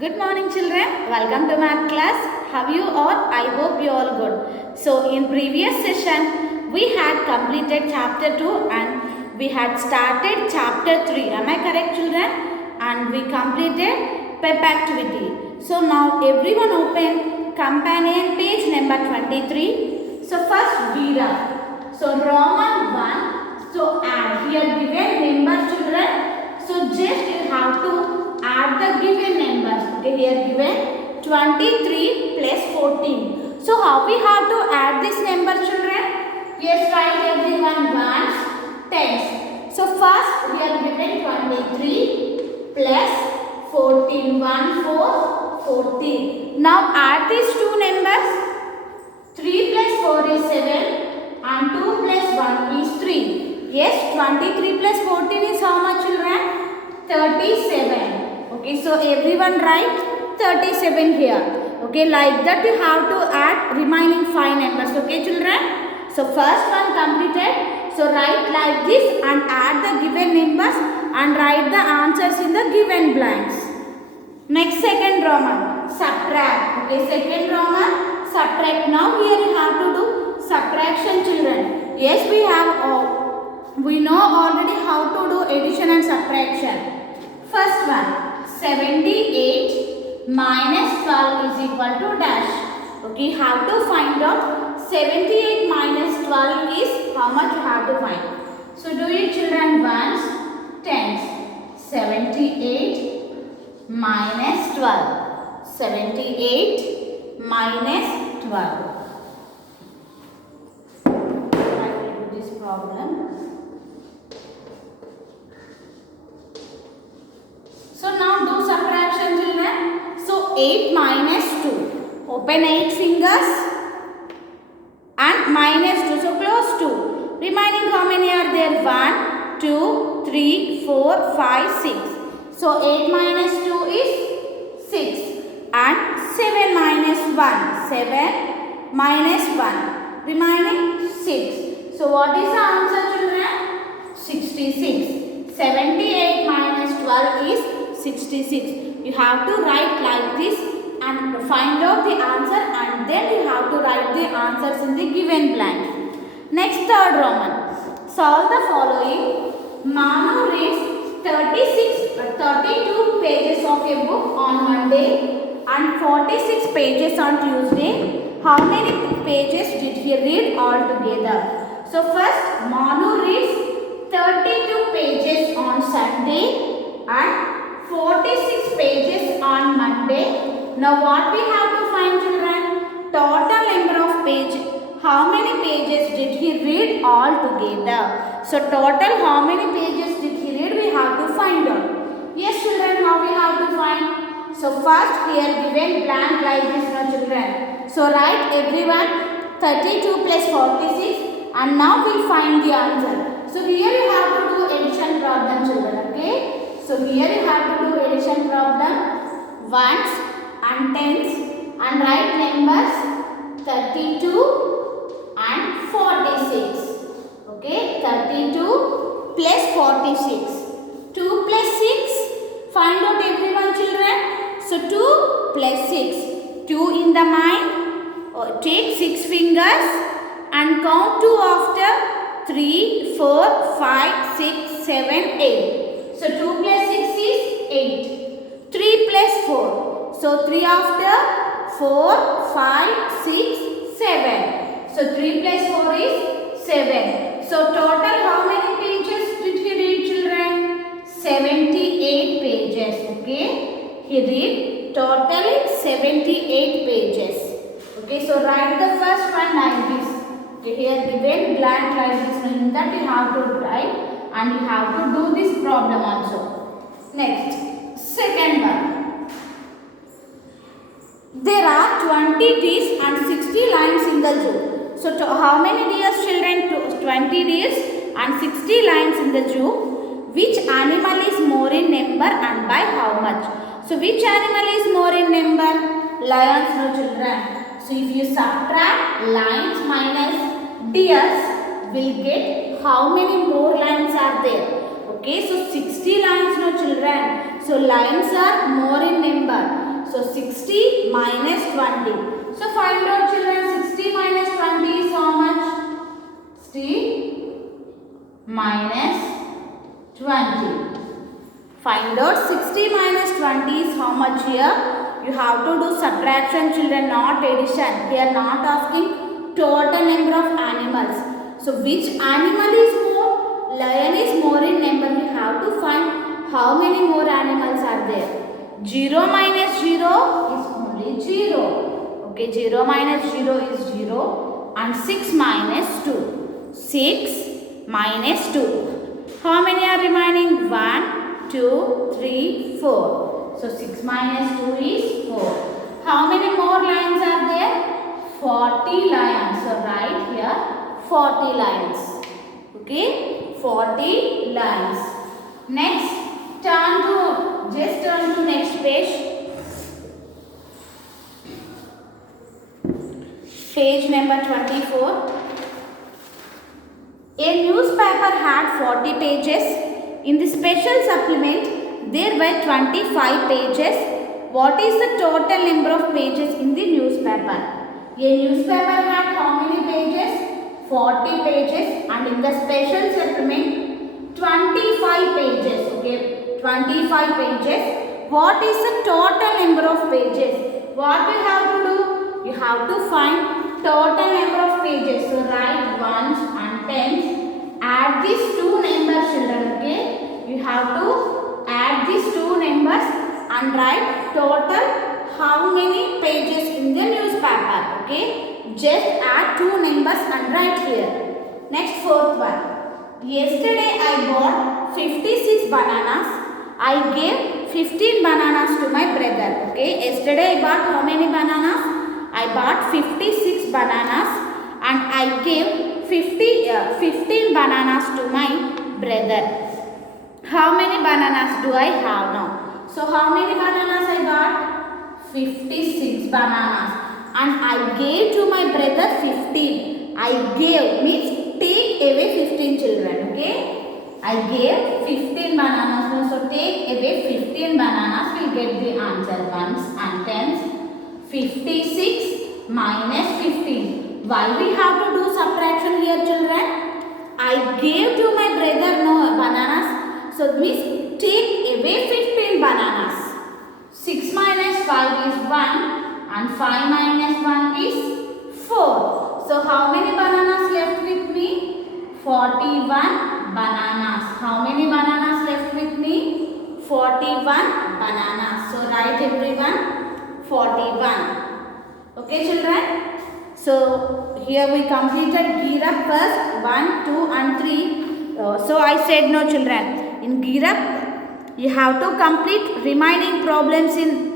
Good morning children, welcome to math class. How you all? I hope you all good. So in previous session we had completed chapter 2 and we had started chapter 3. Am I correct children? And we completed pep activity. So now everyone open companion page number 23. So first Veera. So Roman 1. So add here given number children. So just you have to add the given numbers. Okay, here given 23 plus 14. So how we have to add this number children? Yes, write everyone ones, tens. So first we are given 23 plus 14. 1, 4, 14. Now add these two numbers. 3 plus 4 is 7 and 2 plus 1 is 3. Yes, 23 plus 14 is how much children? 37. Okay, so everyone write 37 here. Okay, like that you have to add remaining 5 numbers. Okay, children. So first one completed. So write like this and add the given numbers and write the answers in the given blanks. Next second Roman, subtract. Okay, second Roman, subtract. Now here you have to do subtraction children. Yes, we know already how to do addition and subtraction. First one, 78 minus 12 is equal to dash. Okay, have to find out 78 minus 12 is how much you have to find. So do it children once, tens. 78 minus 12. 78 minus 12. I will do this problem. So now do subtraction children. So 8 minus 2. Open 8 fingers and minus 2. So close 2. Remaining how many are there? 1, 2, 3, 4, 5, 6. So 8 minus 2 is 6. And 7 minus 1. 7 minus 1. Remaining 6. So what is the answer children? 66. 78 minus 12 is 66. You have to write like this and find out the answer and then you have to write the answers in the given blank. Next third Roman. Solve the following. Manu reads 32 pages of a book on Monday and 46 pages on Tuesday. How many pages did he read altogether? So first Manu reads 32 pages on Sunday and 46 pages on Monday. Now what we have to find children? Total number of pages. How many pages did he read altogether? So total how many pages did he read? We have to find out. Yes children, how we have to find? So first here given blank like this now children. So write everyone 32 plus 46 and now we find the answer. So here you have to do addition problem children. Okay. So here you have to do addition problem, ones and tens and write numbers 32 and 46. Okay, 32 plus 46. 2 plus 6, find out everyone children. So 2 plus 6. 2 in the mind, take 6 fingers and count 2 after 3, 4, 5, 6, 7, 8. So 2 plus 6 is 8. 3 plus 4. So 3 after 4, 5, 6, 7. So 3 plus 4 is 7. So total how many pages did he read children? 78 pages. Okay. He read total 78 pages. Okay. So write the first one like this. Okay. Here given blank like this. In that you have to write. And you have to do this problem also. Next, second one. There are 20 deers and 60 lions in the zoo. So how many deers children? 20 deers and 60 lions in the zoo. Which animal is more in number and by how much? So which animal is more in number? Lions, no children. So if you subtract lions minus deers, will get how many more lions are there. Okay, so 60 lions no children. So lions are more in number. minus 20. So find out children, 60 minus 20 is how much? 60 minus 20. Find out 60 minus 20 is how much here? You have to do subtraction children, not addition. Here not asking total number of animals. So which animal is more? Lion is more in number. We have to find how many more animals are there. 0 minus 0 is only 0. Okay, 0 minus 0 is 0 and 6 minus 2. 6 minus 2. How many are remaining? 1, 2, 3, 4. So 6 minus 2 is 4. How many more lions are there? 40 lions. So write here 40 lions. Okay, 40 lions. Next, turn to next page. Page number 24. A newspaper had 40 pages. In the special supplement, there were 25 pages. What is the total number of pages in the newspaper? A newspaper had how many pages? 40 pages, and in the special supplement, 25 pages. Okay, 25 pages. What is the total number of pages? What you have to do? You have to find total number of pages. So write ones and tens. Add these two numbers children. Okay, you have to add these two numbers and write total how many pages in the newspaper. Okay, just add two numbers and write here. Next, fourth one. Yesterday I bought 56 bananas. I gave 15 bananas to my brother. Okay, yesterday I bought how many bananas? I bought 56 bananas and I gave 15 bananas to my brother. How many bananas do I have now? So how many bananas I got? 56 bananas. And I gave to my brother 15. I gave means take away 15 children. Okay. I gave 15 bananas. So take away 15 bananas. We'll get the answer. Ones and tens. 56 minus 15. Why we have to do subtraction here children? I gave to my brother no bananas. So means take away 15 bananas. 6 minus 5 is 1 and 5 minus 1 is 4. So how many bananas left with me? 41 bananas. How many bananas left with me? 41 bananas. So write everyone 41. Okay children. So here we completed gear up first 1, 2 and 3. So I said no children. In gear up you have to complete remaining problems in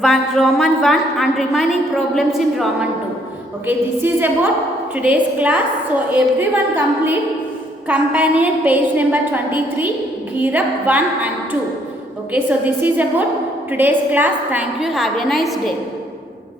Roman 1 and remaining problems in Roman 2. Okay, this is about today's class. So everyone complete companion page number 23, gear up 1 and 2. Okay, so this is about today's class. Thank you. Have a nice day.